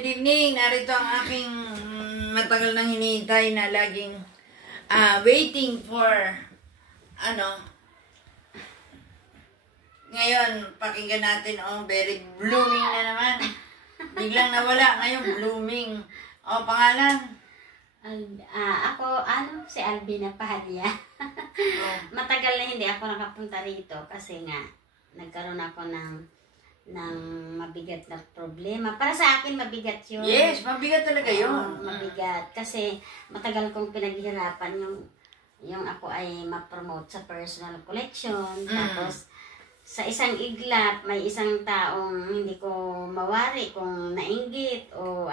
Good evening, narito ang aking matagal nang hinihintay na laging waiting for ngayon, pakinggan natin, very blooming na naman. Biglang nawala, ngayon blooming. Pangalan? Ako, si Albina Pahalia. Matagal na hindi ako nakapunta rito kasi nga, nagkaroon ako ng mabigat na problema. Para sa akin, mabigat yun. Yes, mabigat talaga yun. Mabigat. Kasi matagal kong pinaghihirapan yung ako ay ma-promote sa personal collection. Tapos, sa isang iglap, may isang taong hindi ko mawari kung nainggit o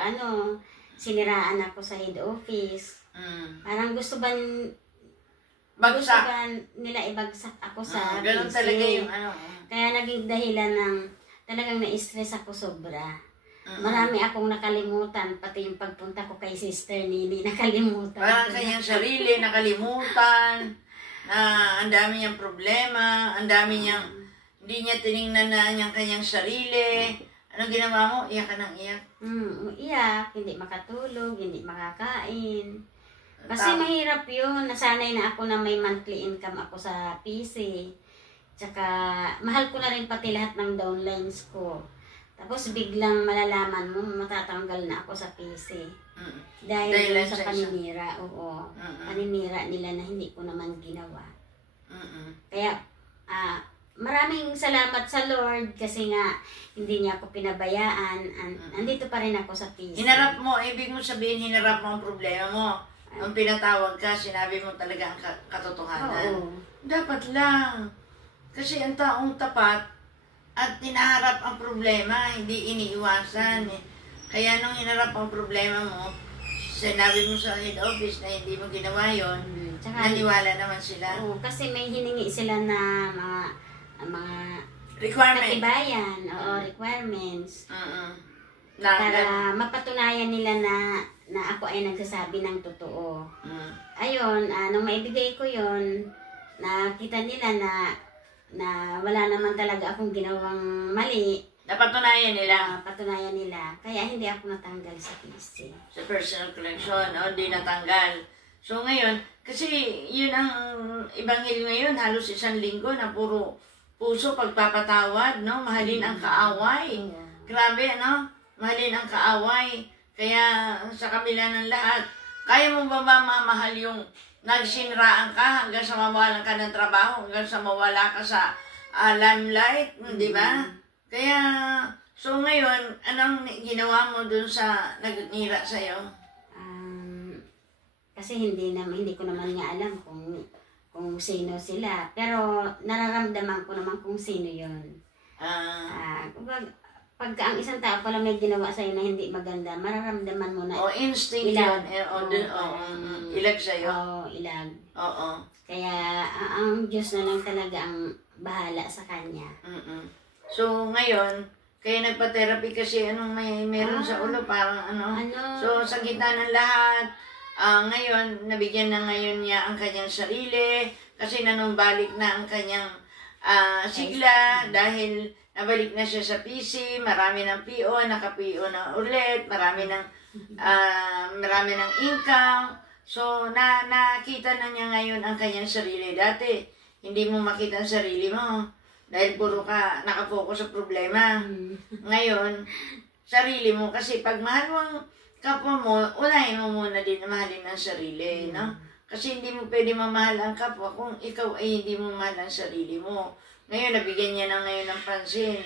siniraan ako sa head office. Parang gusto ba nila ibagsak ako sa ganun PC. talaga yung Kaya naging dahilan ng talagang na-stress ako sobra. Marami akong nakalimutan, pati yung pagpunta ko kay Sister Nini, nakalimutan. Parang kanyang sarili, nakalimutan, na ang dami niyang problema, ang dami niyang, hindi niya tinignan na niyang kanyang sarili. Anong ginawa mo? Iyak ka ng iyak? Iyak, hindi makatulog, hindi makakain. Kasi mahirap yun, nasanay na ako na may monthly income ako sa PC. Tsaka, mahal ko na rin pati lahat ng downlines ko. Tapos, biglang malalaman mo, matatanggal na ako sa PC. Dahil sa paninira, paninira nila na hindi ko naman ginawa. Kaya, maraming salamat sa Lord kasi nga, hindi niya ako pinabayaan. Andito pa rin ako sa PC. Hinarap mo, ibig mo sabihin, hinarap mo ang problema mo. Nung pinatawag ka, sinabi mo talaga ang katotohanan. Oo. Dapat lang. Kasi ang taong tapat at tinaharap ang problema, hindi iniiwasan. Kaya nung hinarap ang problema mo, sinabi mo sa head office na hindi mo ginawa yun, naniwala naman sila. Oo, kasi may hiningi sila na mga katibayan, requirements. Para mapatunayan nila na ako ay nagsasabi ng totoo. Ayun, nung maibigay ko yun, nakita nila na wala naman talaga akong ginawang mali. Napatunayan nila? Patunayan nila. Kaya hindi ako natanggal sa PC. Sa personal collection, hindi natanggal. So ngayon, kasi yun ang Ebanghelyo ngayon, halos 1 linggo na puro puso pagpapatawad, no? Mahalin ang kaaway. Grabe, no? Mahalin ang kaaway. Kaya sa kabila ng lahat, kaya mo ba mamahal yung nagsinraan ka hanggang sa mawalan ka ng trabaho, hanggang sa mawala ka sa limelight, di ba? Kaya, so ngayon, anong ginawa mo dun sa nagnira sa'yo? Kasi hindi ko naman nga alam kung sino sila. Pero nararamdaman ko naman kung sino yun. Pagka ang isang tao pala may ginawa sa'yo na hindi maganda, mararamdaman mo na instinct ilag. Ilag sa'yo. Ilag. Oo. Kaya ang Diyos na lang talaga ang bahala sa kanya. So ngayon, kaya nagpa-therapy kasi meron sa ulo, parang So sa gitna ng lahat, ngayon, nabigyan na ngayon niya ang kanyang sarili kasi nanumbalik na ang kanyang sigla dahil nabalik na siya sa PC, marami ng PO, naka-PO na ulit, marami ng income. So, nakita na niya ngayon ang kanyang sarili. Dati, hindi mo makita ang sarili mo dahil puro ka nakafocus sa problema. Ngayon, sarili mo, kasi pag mahal mo ang kapwa mo, unahin mo muna din na mahalin ang sarili, no? Kasi hindi mo pwede mamahal ang kapwa kung ikaw ay hindi mo mahal ang sarili mo. Ngayon, nabigyan niya na ngayon ng pansin.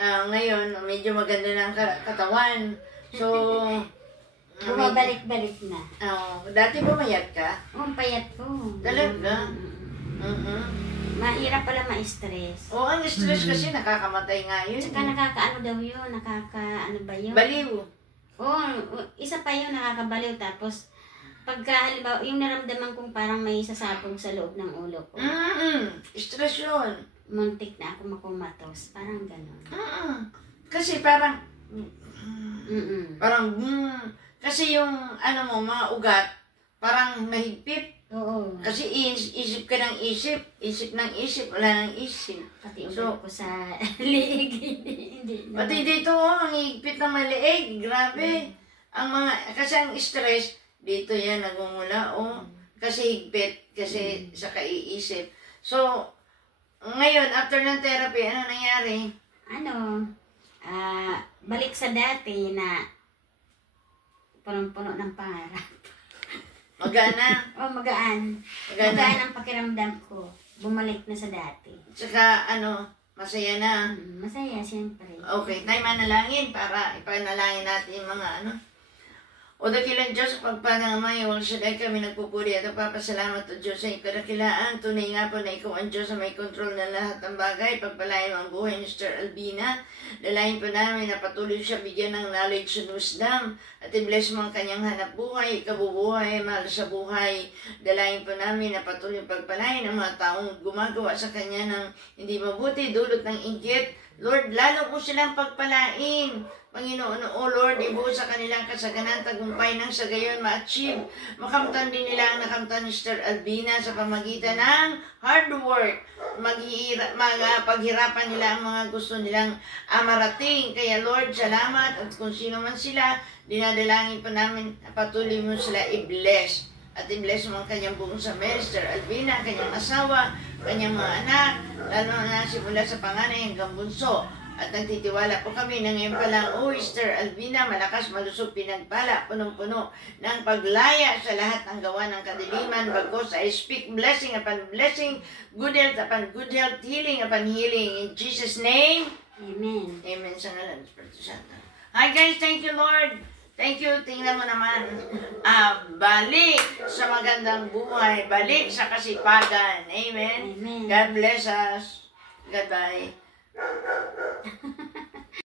Ngayon, medyo maganda na ang katawan. So, bumabalik-balik na. Dati pumayat ka? Payat ko. Talaga? Mahirap pala ma-stress. Ang stress kasi nakakamatay nga yun. Tsaka nakakaano daw yun, ba yun? Baliw. Isa pa yun, nakakabaliw. Tapos, pagka halimbawa, yung naramdaman kong parang may sasabog sa loob ng ulo ko. Stress yun. Muntik na ako makumatos. Parang gano'n. Kasi parang, kasi yung, mga ugat, parang mahigpit, Oo. Kasi isip ka ng isip ng isip, wala ng isip. Pati ugat ko sa liig, hindi na. Pati dito, ang higpit ng maliig, grabe. Kasi ang stress, dito yan nagmumula, kasi higpit, kasi sa kaiisip. So, ngayon, after ng therapy, ano nangyari? Balik sa dati na punong-puno ng pangarap. Magaan na? Magaan. Magaan ang pakiramdam ko. Bumalik na sa dati. Tsaka, masaya na? Masaya, siyempre. Okay, tayo manalangin para ipanalangin natin yung mga O dakilang Diyos, pagpanamay, wala siya dahil kami nagpupuri at papasalamat o Diyos sa ikadakilaan. Tunay nga po na ikaw ang Diyos na may kontrol ng lahat ng bagay. Pagpalain mo ang buhay ni Sister Albina. Dalayin po namin na patuloy siya bigyan ng knowledge and wisdom. At i-bless mo ang kanyang hanap buhay, ikabubuhay, mahal sa buhay. Dalayin po namin na patuloy pagpalain ang mga taong gumagawa sa kanya ng hindi mabuti, dulot ng inggit. Lord, lalo po silang pagpalain. Panginoon, O Lord, ibuhos sa kanilang kasaganan, tagumpay nang sa gayon ma-achieve. Makamtan din nila ang nakamtan ni Sister Albina sa pamagitan ng hard work. Paghirapan nila ang mga gusto nilang marating. Kaya Lord, salamat at kung sino man sila, dinadalangin pa namin na patuloy mo sila i-bless. At i-bless mo ang kanyang buong sa Sister Albina, kanyang asawa, kanyang mga anak, lalo na simula sa panganay hanggang bunso. At nagtitiwala po kami na ngayon pa lang, Sister Albina, malakas, malusog, pinagpala, punong-puno ng paglaya sa lahat ng gawa ng kadiliman. Bagos, I speak blessing upon blessing, good health upon good health, healing upon healing. In Jesus' name, Amen. Amen. Sa ngalan ng Espiritu Santo. Hi guys, thank you Lord. Thank you. Tingnan mo naman. Balik sa magandang buhay. Balik sa kasipagan. Amen. Amen. God bless us. Goodbye.